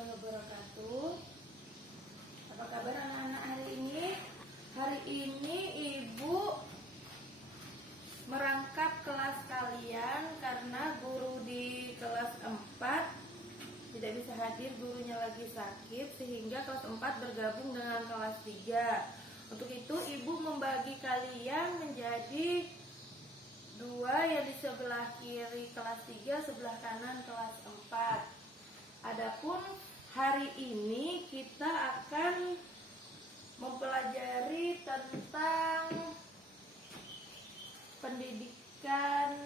warahmatullahi wabarakatuh. Apa kabar anak-anak hari ini? Hari ini Ibu merangkap kelas kalian karena guru di kelas 4 tidak bisa hadir, gurunya lagi sakit, sehingga kelas 4 bergabung dengan kelas 3. Untuk itu Ibu membagi kalian menjadi dua, yang di sebelah kiri kelas 3, sebelah kanan kelas 4. Adapun hari ini kita akan mempelajari tentang pendidikan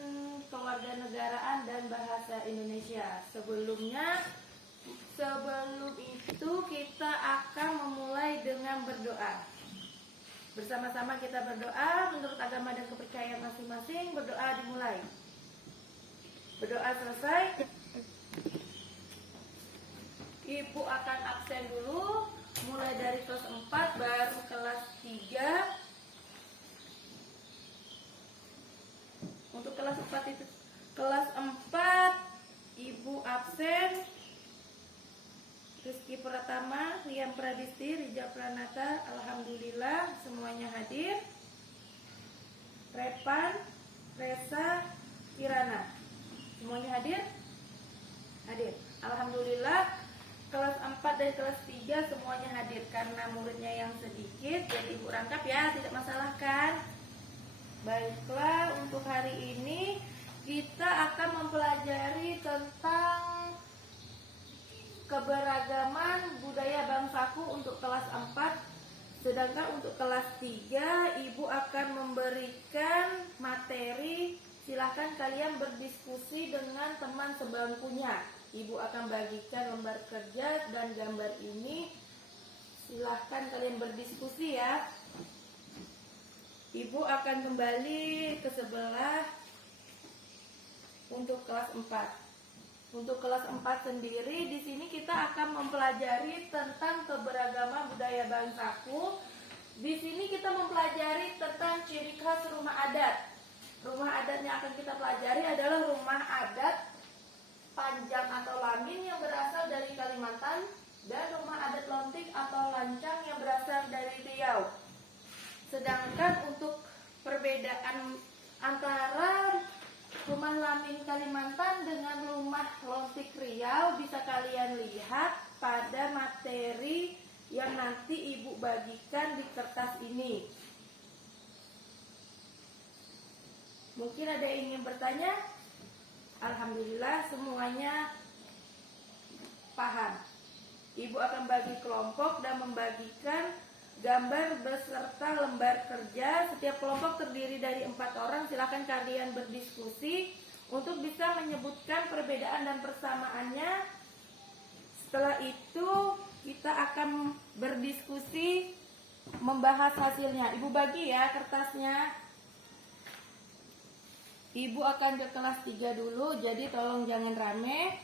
kewarganegaraan dan bahasa Indonesia. Sebelum itu kita akan memulai dengan berdoa. Bersama-sama kita berdoa menurut agama dan kepercayaan masing-masing. Berdoa dimulai. Berdoa selesai, Ibu akan absen dulu, mulai dari kelas 4 baru kelas 3. Untuk kelas 4 itu, kelas 4 Ibu absen Rizky Pratama, Rian Pradisti, Rija Pranata, alhamdulillah semuanya hadir. Repan, Resa, Kirana, semuanya hadir? Hadir. Alhamdulillah kelas 4 dan kelas 3 semuanya hadir. Karena muridnya yang sedikit, jadi Ibu rangkap ya, tidak masalah kan? Baiklah, untuk hari ini kita akan mempelajari tentang keberagaman budaya bangsaku untuk kelas 4. Sedangkan untuk kelas 3 Ibu akan memberikan materi. Silahkan kalian berdiskusi dengan teman sebangkunya. Ibu akan bagikan lembar kerja dan gambar ini. Silahkan kalian berdiskusi ya. Ibu akan kembali ke sebelah untuk kelas 4. Untuk kelas 4 sendiri, di sini kita akan mempelajari tentang keberagaman budaya bangsaku. Di sini kita mempelajari tentang ciri khas rumah adat. Rumah adat yang akan kita pelajari adalah rumah adat Panjang atau Lamin yang berasal dari Kalimantan, dan rumah adat Lontik atau Lancang yang berasal dari Riau. Sedangkan untuk perbedaan antara rumah Lamin Kalimantan dengan rumah Lontik Riau bisa kalian lihat pada materi yang nanti Ibu bagikan di kertas ini. Mungkin ada yang ingin bertanya? Alhamdulillah semuanya paham. Ibu akan bagi kelompok dan membagikan gambar beserta lembar kerja. Setiap kelompok terdiri dari 4 orang. Silakan kalian berdiskusi untuk bisa menyebutkan perbedaan dan persamaannya. Setelah itu kita akan berdiskusi membahas hasilnya. Ibu bagi ya kertasnya. Ibu akan ke kelas 3 dulu, jadi tolong jangan rame.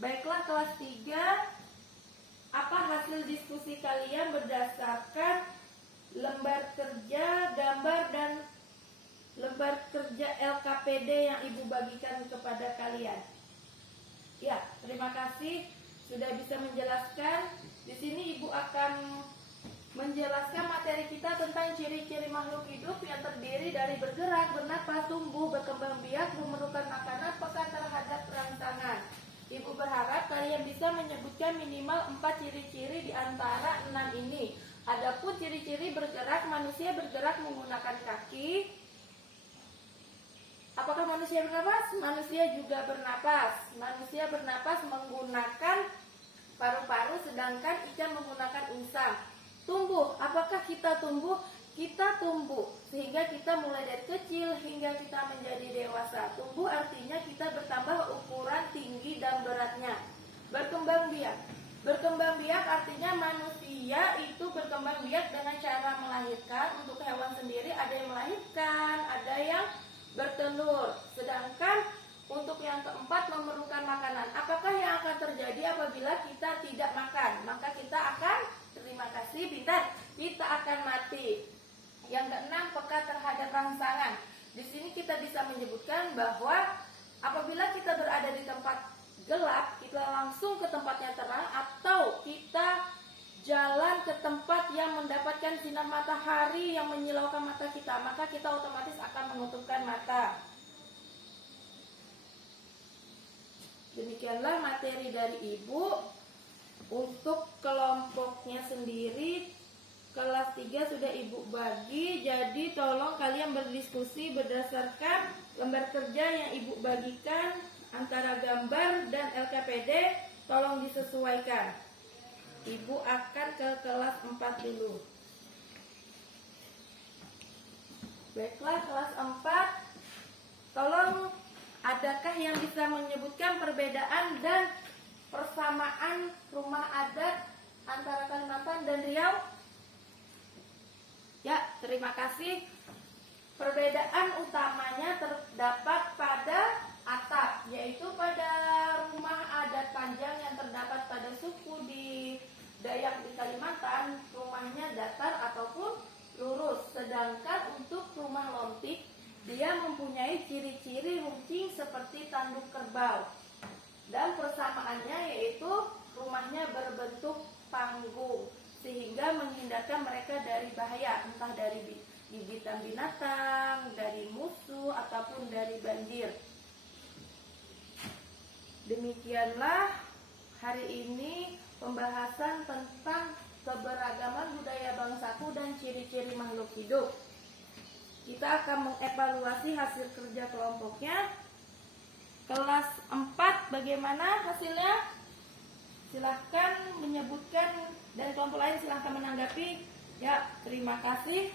Baiklah kelas 3, apa hasil diskusi kalian berdasarkan lembar kerja, gambar, dan lembar kerja LKPD yang Ibu bagikan kepada kalian? Ya, terima kasih sudah bisa menjelaskan. Di sini Ibu akan menjelaskan materi kita tentang ciri-ciri makhluk hidup yang terdiri dari bergerak, bernapas, tumbuh, berkembang biak, memerlukan makanan, peka terhadap rangsangan. Ibu berharap kalian bisa menyebutkan minimal 4 ciri-ciri di antara 6 ini. Adapun ciri-ciri bergerak, manusia bergerak menggunakan kaki. Apakah manusia bernapas? Manusia juga bernapas. Manusia bernapas menggunakan paru-paru, sedangkan ikan menggunakan insang. Tumbuh, apakah kita tumbuh? Kita tumbuh, sehingga kita mulai dari kecil hingga kita menjadi dewasa. Tumbuh artinya kita bertambah ukuran, tinggi, dan beratnya. Berkembang biak. Berkembang biak artinya manusia itu berkembang biak dengan cara melahirkan. Untuk hewan sendiri ada yang melahirkan, ada yang bertelur. Sedangkan untuk yang keempat, memerlukan makanan. Apakah yang akan terjadi apabila kita tidak makan? Maka kita akan, terima kasih pintar, kita akan mati. Yang keenam, peka terhadap rangsangan. Di sini kita bisa menyebutkan bahwa apabila kita berada di tempat gelap, kita langsung ke tempat yang terang, atau kita jalan ke tempat yang mendapatkan sinar matahari yang menyilaukan mata kita, maka kita otomatis akan menutupkan mata. Demikianlah materi dari Ibu. Untuk kelompoknya sendiri kelas 3 sudah Ibu bagi, jadi tolong kalian berdiskusi berdasarkan lembar kerja yang Ibu bagikan antara gambar dan LKPD, tolong disesuaikan. Ibu akan ke kelas 4 dulu. Baiklah, kelas 4, tolong adakah yang bisa menyebutkan perbedaan dan persamaan rumah adat antara Kalimantan dan Riau? Ya, terima kasih. Perbedaan utamanya terdapat pada atap, yaitu pada rumah adat Panjang yang terdapat pada suku di Dayak di Kalimantan, rumahnya datar ataupun lurus. Sedangkan untuk rumah lontik, dia mempunyai ciri-ciri runcing seperti tanduk kerbau. Dan persamaannya yaitu rumahnya berbentuk panggung, sehingga menghindarkan mereka dari bahaya, entah dari gigitan binatang, dari musuh, ataupun dari banjir. Demikianlah hari ini pembahasan tentang keberagaman budaya bangsaku dan ciri-ciri makhluk hidup. Kita akan mengevaluasi hasil kerja kelompoknya. Kelas 4 bagaimana hasilnya? Silahkan menyebutkan, dan kelompok lain silahkan menanggapi. Ya, terima kasih.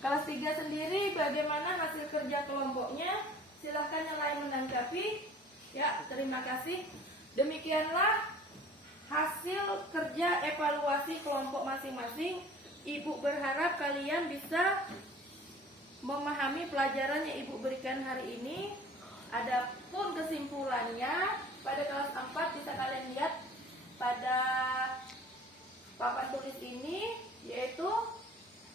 Kelas 3 sendiri bagaimana hasil kerja kelompoknya? Silahkan yang lain menanggapi. Ya, terima kasih. Demikianlah hasil kerja evaluasi kelompok masing-masing. Ibu berharap kalian bisa memahami pelajaran yang Ibu berikan hari ini. Adapun kesimpulannya pada kelas 4 bisa kalian lihat pada papan tulis ini, yaitu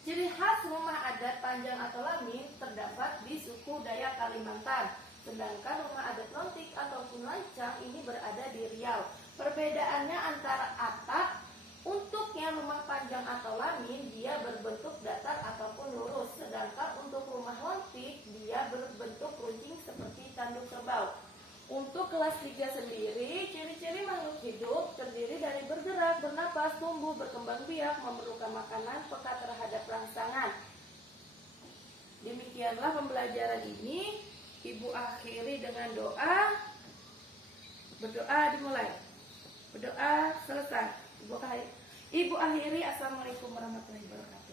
ciri khas rumah adat Panjang atau Lamin terdapat di suku Dayak Kalimantan, sedangkan rumah adat Lontik ataupun Lancang ini berada di Riau. Perbedaannya antara atap, untuk yang rumah Panjang atau Lamin dia berbentuk datar ataupun lurus, sedangkan untuk rumah Lontik dia berbentuk runcing seperti tanduk kerbau. Untuk kelas 3 sendiri, ciri-ciri makhluk hidup terdiri dari bergerak, bernapas, tumbuh, berkembang biak, memerlukan makanan, peka terhadap rangsangan. Demikianlah pembelajaran ini. Ibu akhiri dengan doa. Berdoa dimulai. Berdoa selesai. Ibu akhiri. Assalamualaikum warahmatullahi wabarakatuh.